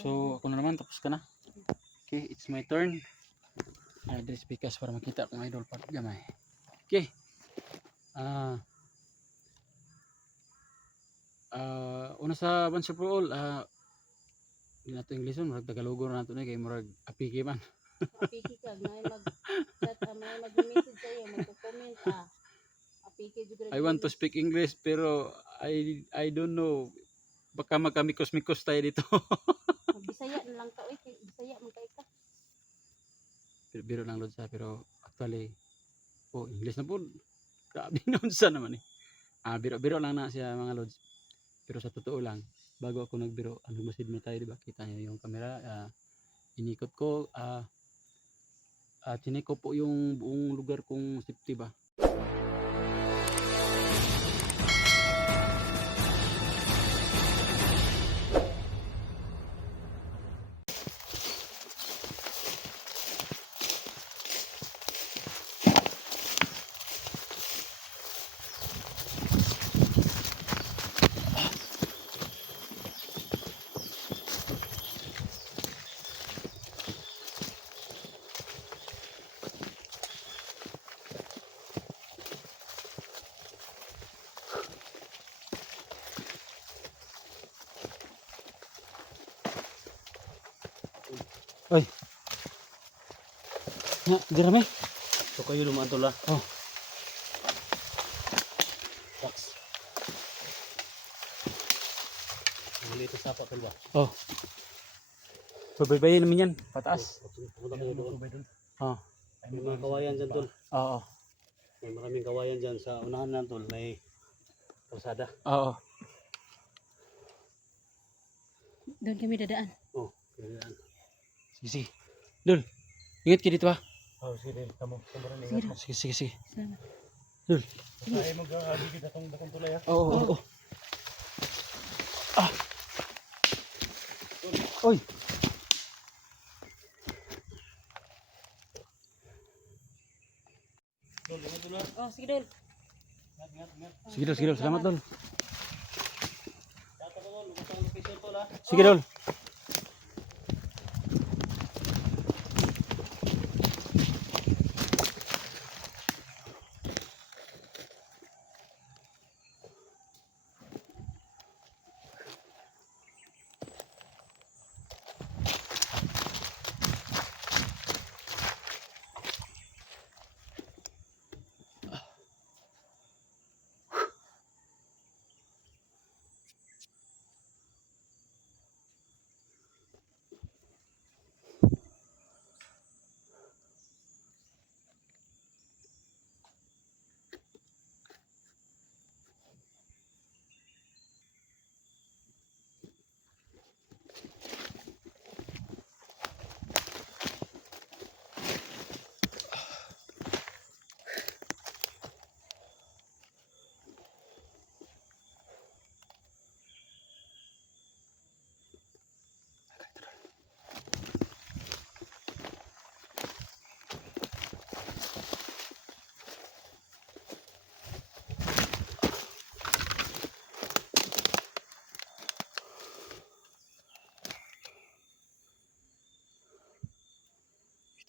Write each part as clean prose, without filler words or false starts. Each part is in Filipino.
So, ako na naman, tapos ka na. Okay, it's my turn. Address Pikas para makita kung idol pa gamay. Okay. Una sa Bansa for All, hindi nato Englishon, murag Tagalogo na nato na kay murag apiki man. Apiki ka, may mag-chat, may mag-message sa'yo, mag-comment apiki juga. I want to speak English pero I don't know. Baka magkamikos-mikos tayo dito. Bisaya na lang ka, oy, Bisaya man kay ka. Biro lang Lord sa pero actually English na po. Grabe na unsa naman eh. Biro lang na siya mga Lods. Pero sa totoo lang, bago ako nagbiro, lumasid mo tayo, di ba? Kita niyo yung camera. Inikot ko, tinik ko po yung buong lugar kong safety ba. Oy. Nga, di rame. So kayo lumaan tula. Oh. Box. Muli ito sapa kalba. Oh. Babaybayin naman yan, pataas. Pumunta kayo doon. Oh. May mga kawayan dyan tol. Oo. May maraming kawayan dyan sa unahan na tol. May kalsada. Oo. Doon kami dadaan. Oh, kailangan. Sige, sige. Dul, ingat ka dito ha. Oh, sige, kamu. Sige, sige, sige. Salamat. Dul. Ay mag-agigid akong tulay ha. Oo, oo, oo. Oy. Tol, ingat tol. Oh, sige Dol. Sige Dul, sige Dul. Salamat Dul. Tata ko tol, lumas ang location tol ha. Sige Dul.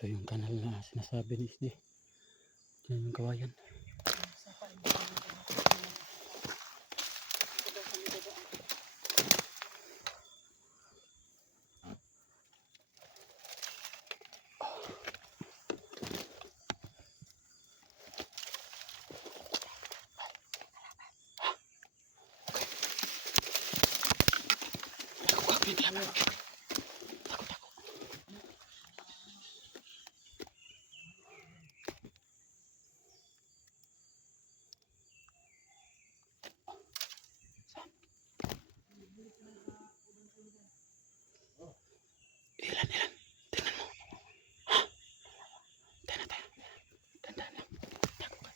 Ito yung kanal na sinasabi ni Isdi. Diyan yung kawayan. Ilan? Tingnan mo. Ha? Tingnan tayo. Dandan lang. Tako ka.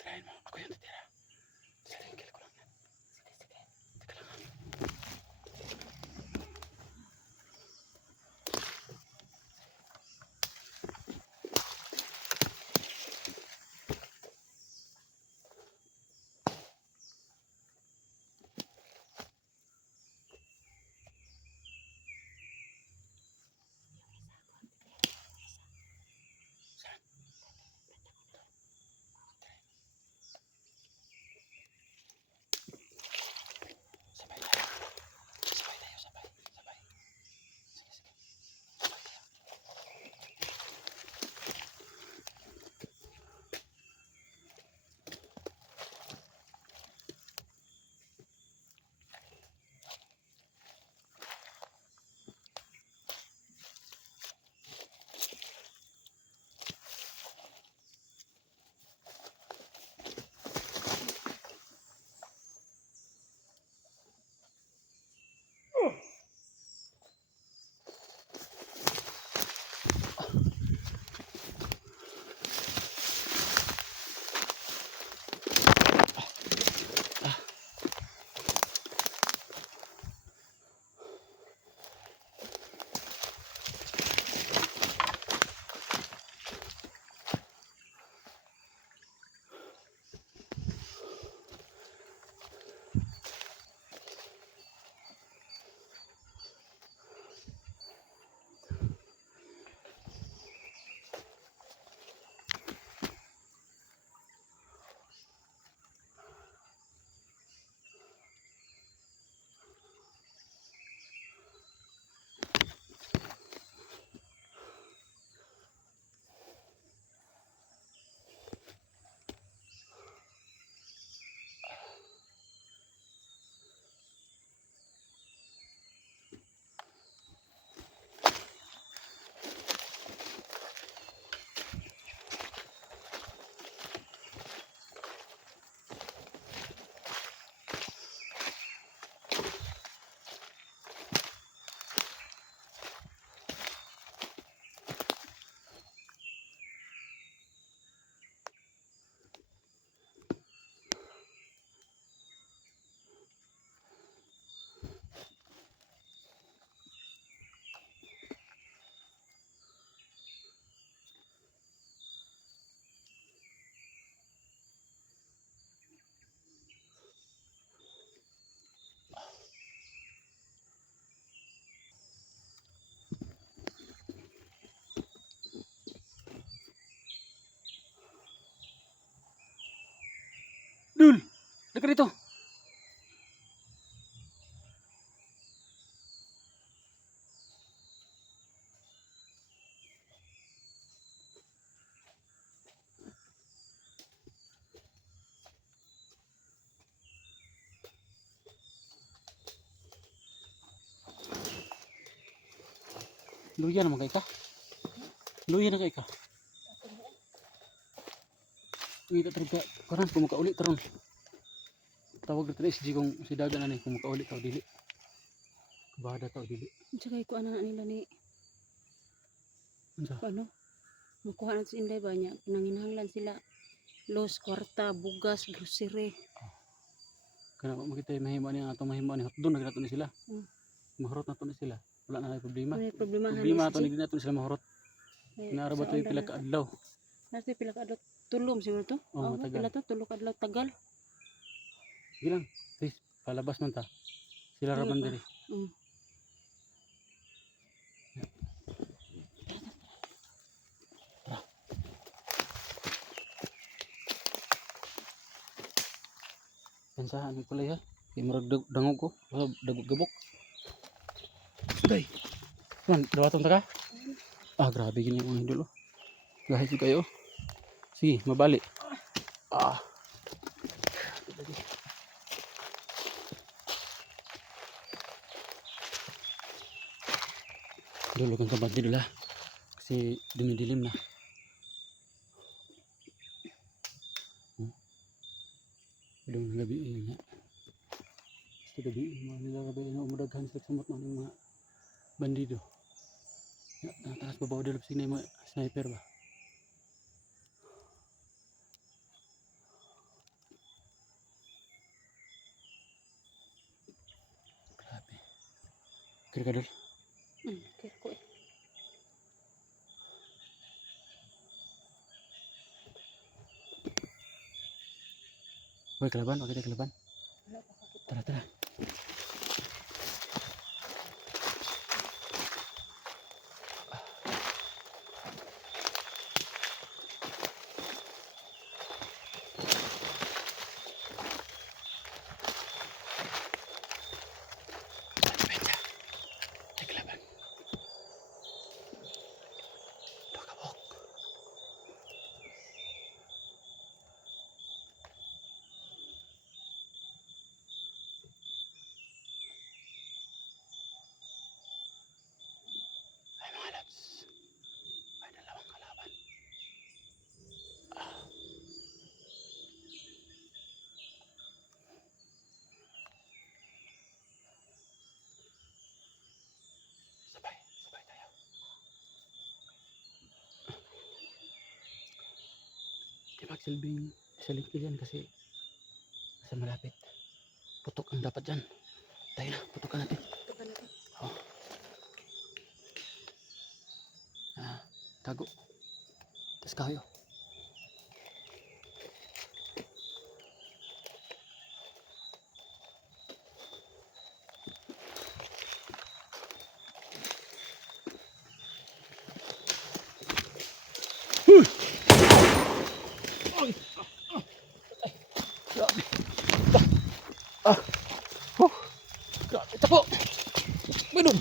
Tirahin mo. Ako yung natira. Sa ringkil ko lang. ka dito. Luya naman kay ka. Luya na kay ka. Kita terga karan kung makauli karon. Tawag na tayo SG kung si Dagan na kung makauli tao dili. Bada tao dili. Tsaka ko ana nila ni Unsa? ano? Makuha na sa Inday ba niya? Nanginahanglan sila. Los, kwarta, bugas, grocery. Kana makita mahimo ni atong mahimo ni hotdon na nato ni sila. Mahurot na to ni sila. Wala na problema. May problema Problema ato ni nato sila mahurot. Eh, Naara ba to pila ka adlaw? Nasa pila ka adlaw? Tulom siguro to? Oo, Oh, matagal. pila to? Tulo ka adlaw tagal. Gilang. Please, palabas man ta. Sila ra man diri. Mm. Pensahan ko pala ya. Kay murag dangog ko. Dagog gabok. Day. Man, dawatong ta ka? Ah, grabe gini mga idol. Oh. Gahit yun kayo. Sige, mabali. Ah. Dulugan sa banti dula. Kasi dumidilim na. Padong gabi nga. Sa gabi, mga nila gabi na umudaghan sa sumot ng mga bandido. Taas babaw dito sini mga sniper ba? Grabe. Kira ka dol? Okay, ko eh. Hoy, kalaban, okay kalaban. Wala pa kakita. Tara, tara. May dalawang kalaban. Sabay tayo. Di magsilbing salit ka dyan kasi nasa malapit. Putok ang dapat dyan. Tayo na, putokan natin. Ito ka natin. Oh. Tago. Tas kayo. Grabe. Grabe. Ito po. Minum.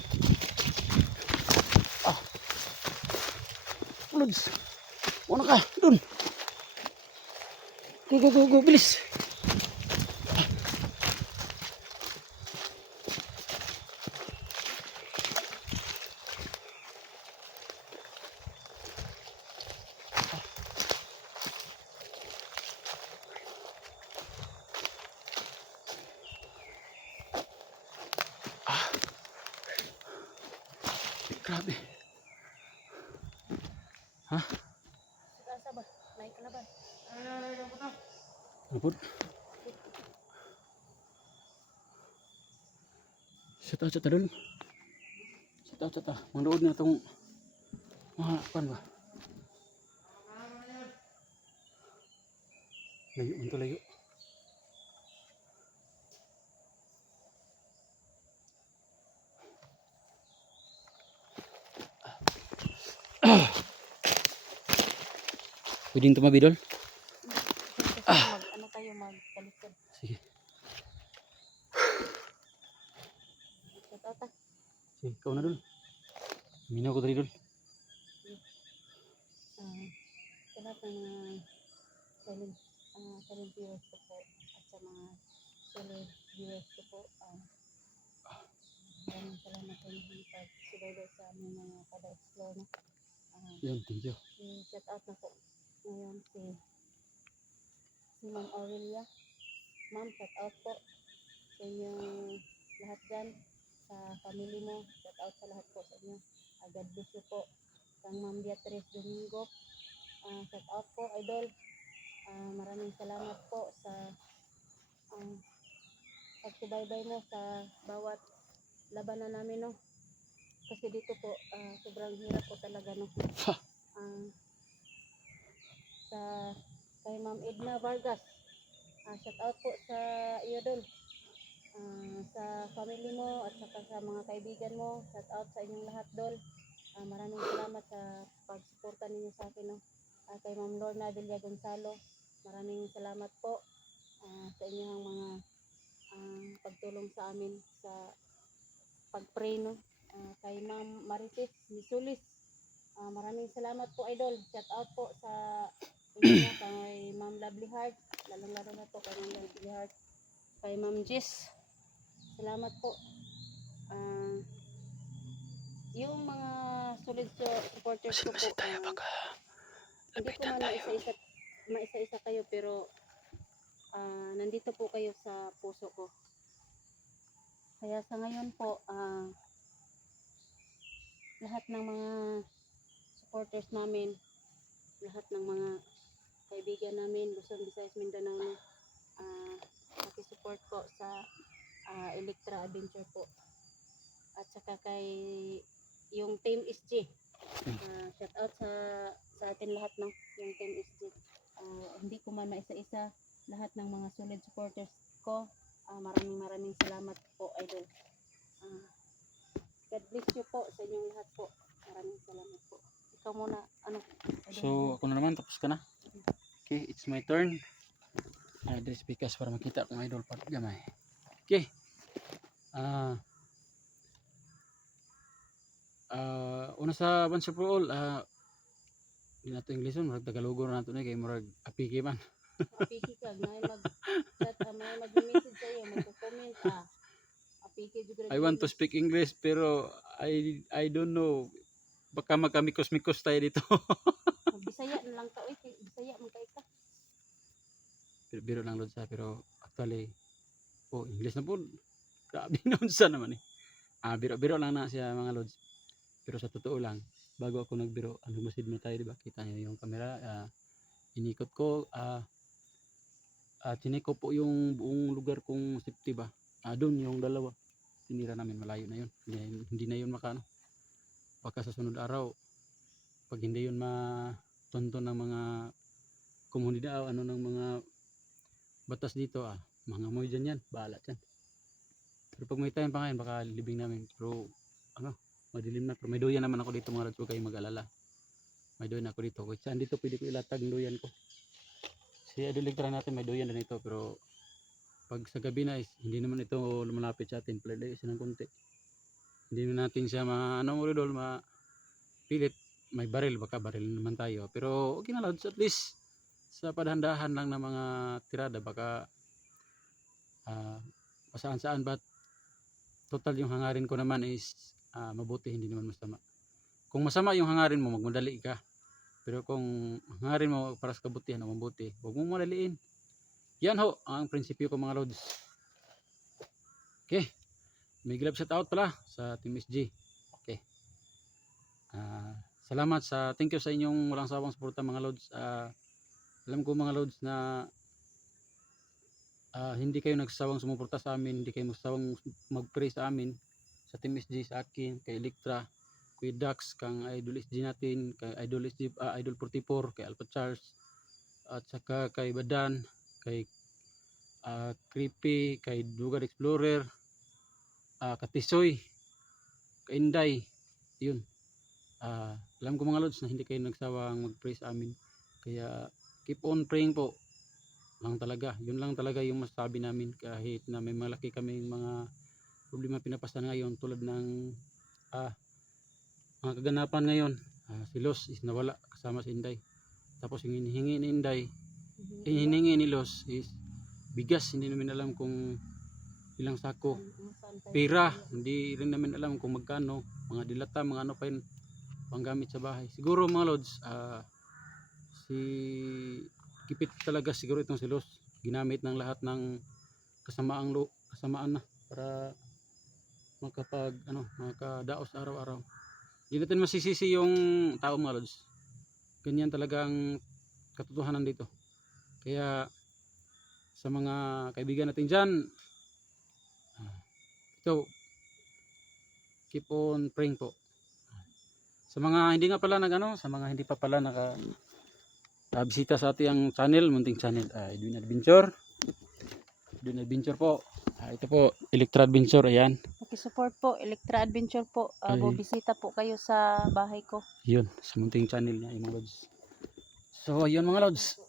Lods. Una ka. Dun. Go. Bilis. Grabe. Ha? Asa ba? May kalaban. Napod. Shout out dun. Shout out. Manood na itong mga pan ba? Layo man to layo. Pwedeng tumabidol? Ano tayo magpalikod. Sige. Okay, ikaw na dul. Minaw ko dali dul. Sa lahat ng mga silent, silent viewers ko po at sa mga solid viewers ko po, maraming salamat sa inyong pagsubaybay sa aming mga kada-explore na. Yun, thank you. Shout out na po ngayon si Ma'am Aurelia. Ma'am, shout out po sa inyong lahat dyan, sa family mo. Shout out sa lahat po sa inyo. God bless you po. Kang Ma'am Beatrice Domingo. Shout out po, idol. Maraming salamat po sa pagsubaybay mo sa bawat labanan namin, no. Kasi dito po, sobrang hirap po talaga, no. Sa kay Ma'am Edna Vargas, shout out po sa iyo, Dol. Sa family mo at saka sa mga kaibigan mo, shout out sa inyong lahat, Dol. Maraming salamat sa pagsuporta ninyo sa akin, no. Kay Ma'am Lorna Villa Gonzalo, maraming salamat po sa inyong mga pagtulong sa amin sa pag-pray, no. Kay Ma'am Marites Misulis, maraming salamat po, idol. Shout out po sa inyo, kay Ma'am Lovely Heart, lalong-lalo na po kay Ma'am Lovely Heart, kay Ma'am Jess, salamat po. Yung mga solid supporters ko po, hindi ko man maisa-isa kayo, pero nandito po kayo sa puso ko. Kaya sa ngayon po, lahat ng mga supporters namin, lahat ng mga kaibigan namin, Luzon, Visayas, Mindanao, pakisupport po sa Electra Adventure po. At saka kay yung Team SG. Shout out sa atin lahat, no, yung Team SG. Hindi ko man maisa-isa lahat ng mga solid supporters ko. Maraming salamat po, idol. God bless you po sa inyong lahat po. Maraming salamat po. Ikaw muna, ano? Idol. So, ako na naman, tapos ka na. Okay, it's my turn. Address because para makita kung idol pa gamay. Okay. Una sa once for all, di nato Englishon, murag Tagalogo na nato ni kay murag apiki man. Apiki ka, may mag-chat, may mag-message sa iyo, magko-comment, apiki juga. I want to speak English pero I don't know. Baka magkamikos-mikos tayo dito. Bisaya na lang ka, oy, Bisaya man kay ka. Biro lang Lord sa pero actually English na po. Grabe na unsa naman eh. Biro lang na siya mga Lods. Pero sa totoo lang, bago ako nagbiro, masid mo tayo, di ba? Kita niyo yung camera, inikot ko, tiniko po yung buong lugar kong safety ba. Doon yung dalawa. Tinira namin, malayo na yun. Hindi na yun makano. Baka sa sunod araw, pag hindi yun matonto ng mga komunidad, ng mga batas dito, mga moy dyan yan, bahala dyan. Pero pag may time pa ngayon, baka libing namin. Pero madilim na. Pero may duyan naman ako dito mga Lods, huwag kayong mag-alala. May duyan ako dito. Kung saan dito pwede ko ilatag ng duyan ko. Si Electra natin may duyan na ito, pero pag sa gabi na hindi naman ito lumalapit sa atin. Palayo siya ng konti. Hindi natin siya mapilit. May baril, baka baril naman tayo. Pero okay na Lods, at least sa padhandahan lang ng mga tirada, baka saan-saan, but total yung hangarin ko naman is mabuti, hindi naman masama. Kung masama yung hangarin mo, magmadali ka. Pero kung hangarin mo para sa kabutihan o mabuti, huwag mong madaliin. Yan ho ang prinsipyo ko mga Lods. Okay, may glove shout out pala sa Team SG. Okay, salamat thank you sa inyong walang sawang suporta mga Lods. Alam ko mga Lods na hindi kayo nagsawang sumuporta sa amin, hindi kayo magsawang mag-pray sa amin, sa Team SG, sa akin, kay Electra, kay Dax, kang Idol SG natin, kay Idol SG, Idol 44, kay Alpha Charles, at saka kay Badan, kay Creepy, kay Dugan Explorer, Katisoy, kay Inday. Yun, alam ko mga Lods na hindi kayo nagsawang mag-pray sa amin, kaya keep on praying po lang talaga. Yun lang talaga yung masasabi namin, kahit na may malaki kaming mga problema pinapasa ngayon tulad ng mga kaganapan ngayon, si Los is nawala kasama si Inday. Tapos yung hinihingi ni Inday, hinihingi ni Los is bigas. Hindi namin alam kung ilang sako. Pera, hindi rin namin alam kung magkano. Mga dilata, mga ano pa yun, panggamit sa bahay. Siguro mga Lods, si Kipit talaga siguro itong si Los. Ginamit ng lahat ng kasamaan na para makadaos araw-araw. Hindi natin masisisi yung tao mga Lods. Ganyan talaga ang katotohanan dito. Kaya sa mga kaibigan natin dyan, ito, keep on praying po. Sa mga hindi nga pala sa mga hindi pa pala bisita sa ating channel, munting channel, Edwin Adventure. Edwin Adventure po. Ito po, Electra Adventure, ayan. Pakisupport po, Electra Adventure po. Bubisita po kayo sa bahay ko. Yun, sa munting channel niya, mga Lods. So, ayun mga Lods.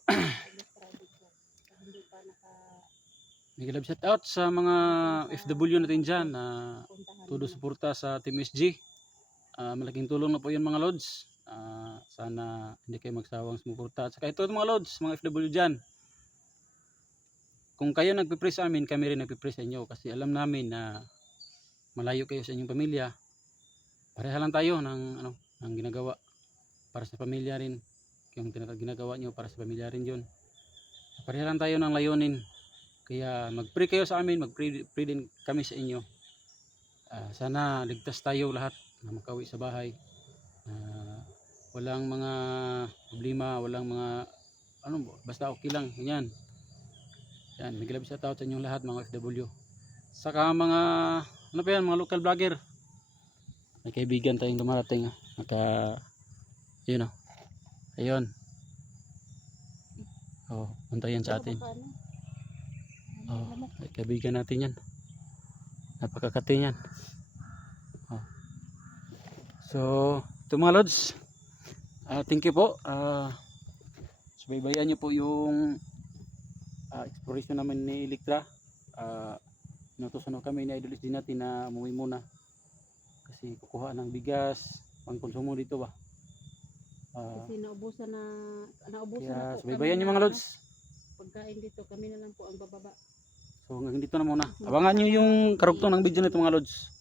May love shout out sa mga FW natin dyan na todo suporta sa Team SG. Malaking tulong na po yun mga Lods. Sana hindi kayo magsawang sumuporta. At saka ito mga Lods, mga FW dyan. Kung kayo nagpipray sa amin, kami rin nagpipray sa inyo. Kasi alam namin na malayo kayo sa inyong pamilya. Pareha lang tayo ng ginagawa para sa pamilya rin. Yung ginagawa nyo para sa pamilya rin yun. Pareha lang tayo ng layunin. Kaya mag-pray kayo sa amin, mag-pray din kami sa inyo. Sana ligtas tayo lahat na makauwi sa bahay. Walang mga problema, walang mga basta okay lang, ganyan. Yan, may shout out sa inyong lahat mga FW. Saka mga mga local vlogger. May kaibigan tayong dumarating ayun. Puntayan sa atin. May kaibigan natin yan. Napakakati yan. So, ito mga Lods. Thank you po. Subaybayan nyo po yung exploration namin ni Electra. Inutusan kami ni Idol din natin na umuwi muna. Kasi kukuha ng bigas, pang-konsumo dito ba. Kasi naubusan na Kaya po subaybayan kami nyo mga Lods. pagkain dito, kami na lang po ang bababa. So hanggang dito na muna. Abangan nyo yung karugtong ng video nito mga Lods.